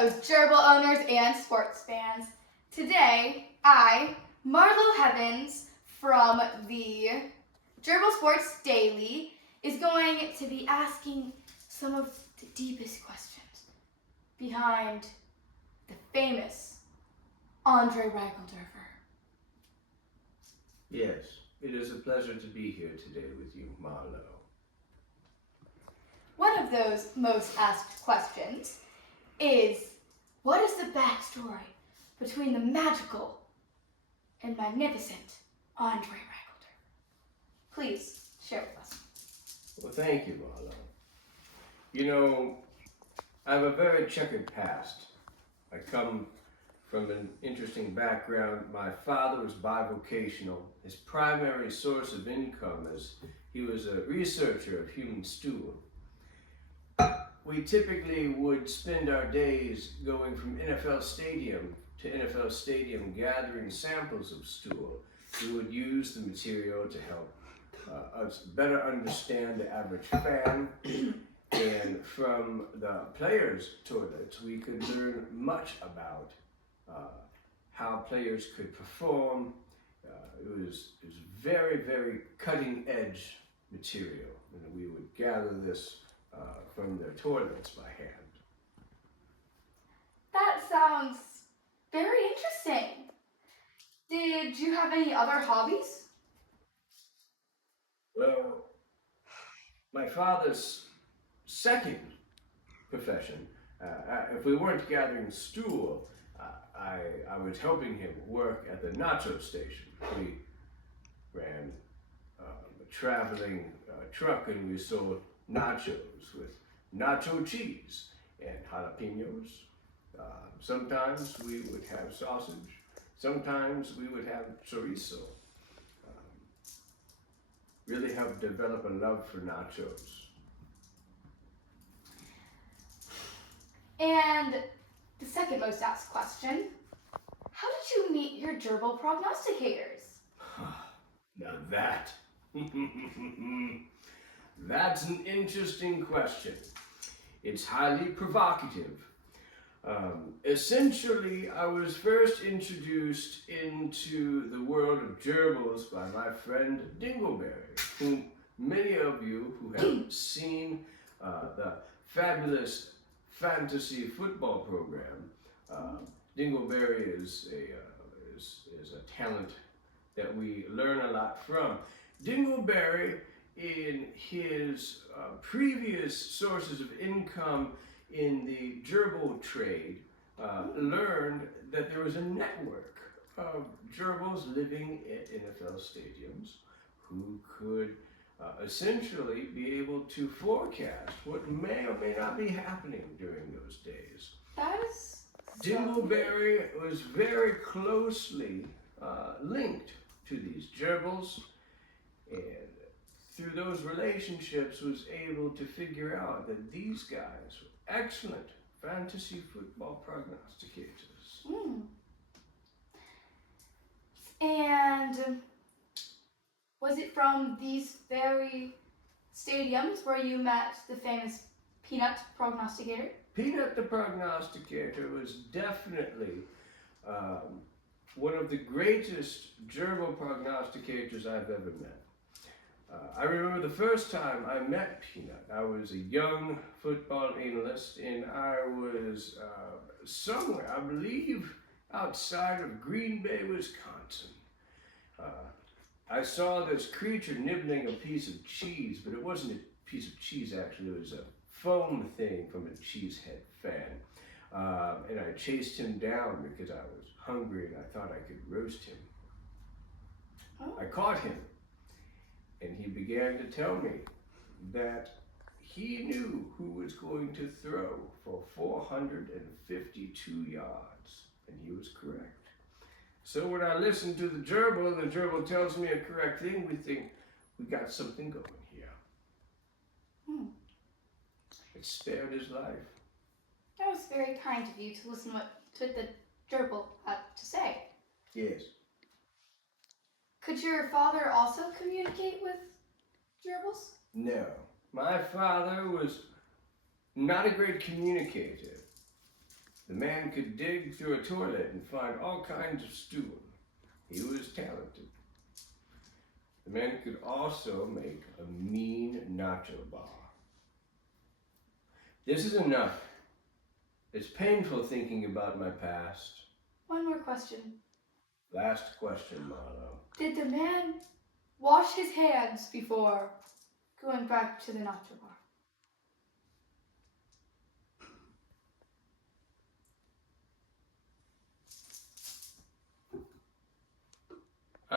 fellow gerbil owners and sports fans. Today, I, Marlo Heavens from the Gerbil Sports Daily, is going to be asking some of the deepest questions behind the famous Andre Reichelderfer. Yes, it is a pleasure to be here today with you, Marlo. One of those most asked questions is, what is the backstory between the magical and magnificent Andre Reichelderfer? Please share with us. Well, thank you, Marlo. You know, I have a very checkered past. I come from an interesting background. My father was bivocational. His primary source of income is he was a researcher of human stool. We typically would spend our days going from NFL stadium to NFL stadium gathering samples of stool. We would use the material to help us better understand the average fan, and from the players' toilets we could learn much about how players could perform. It was very, very cutting edge material, and we would gather this from their toilets by hand. That sounds very interesting. Did you have any other hobbies? Well, my father's second profession, if we weren't gathering stool, I was helping him work at the nacho station. We ran a traveling truck, and we sold nachos with nacho cheese and jalapenos. Sometimes we would have sausage. Sometimes we would have chorizo. Really helped develop a love for nachos. And the second most asked question, how did you meet your gerbil prognosticators? Now that's an interesting question. It's highly provocative. Essentially, I was first introduced into the world of gerbils by my friend Dingleberry, whom many of you who have seen the fabulous fantasy football program. Dingleberry is a talent that we learn a lot from. Dingleberry, in his previous sources of income in the gerbil trade, learned that there was a network of gerbils living at NFL stadiums who could essentially be able to forecast what may or may not be happening during those days. That is Dingleberry was very closely linked to these gerbils, and through those relationships was able to figure out that these guys were excellent fantasy football prognosticators. And was it from these very stadiums where you met the famous Peanut prognosticator? Peanut the prognosticator was definitely one of the greatest gerbil prognosticators I've ever met. I remember the first time I met Peanut. I was a young football analyst, and I was somewhere, I believe, outside of Green Bay, Wisconsin. I saw this creature nibbling a piece of cheese, but it wasn't a piece of cheese actually, it was a foam thing from a cheesehead fan. And I chased him down because I was hungry and I thought I could roast him. I caught him, and he began to tell me that he knew who was going to throw for 452 yards, and he was correct. So when I listen to the gerbil and the gerbil tells me a correct thing, we think we got something going here. It spared his life. That was very kind of you to listen to what the gerbil had to say. Yes. Could your father also communicate with gerbils? No. My father was not a great communicator. The man could dig through a toilet and find all kinds of stool. He was talented. The man could also make a mean nacho bar. This is enough. It's painful thinking about my past. One more question. Last question, Marlo. Did the man wash his hands before going back to the nacho bar?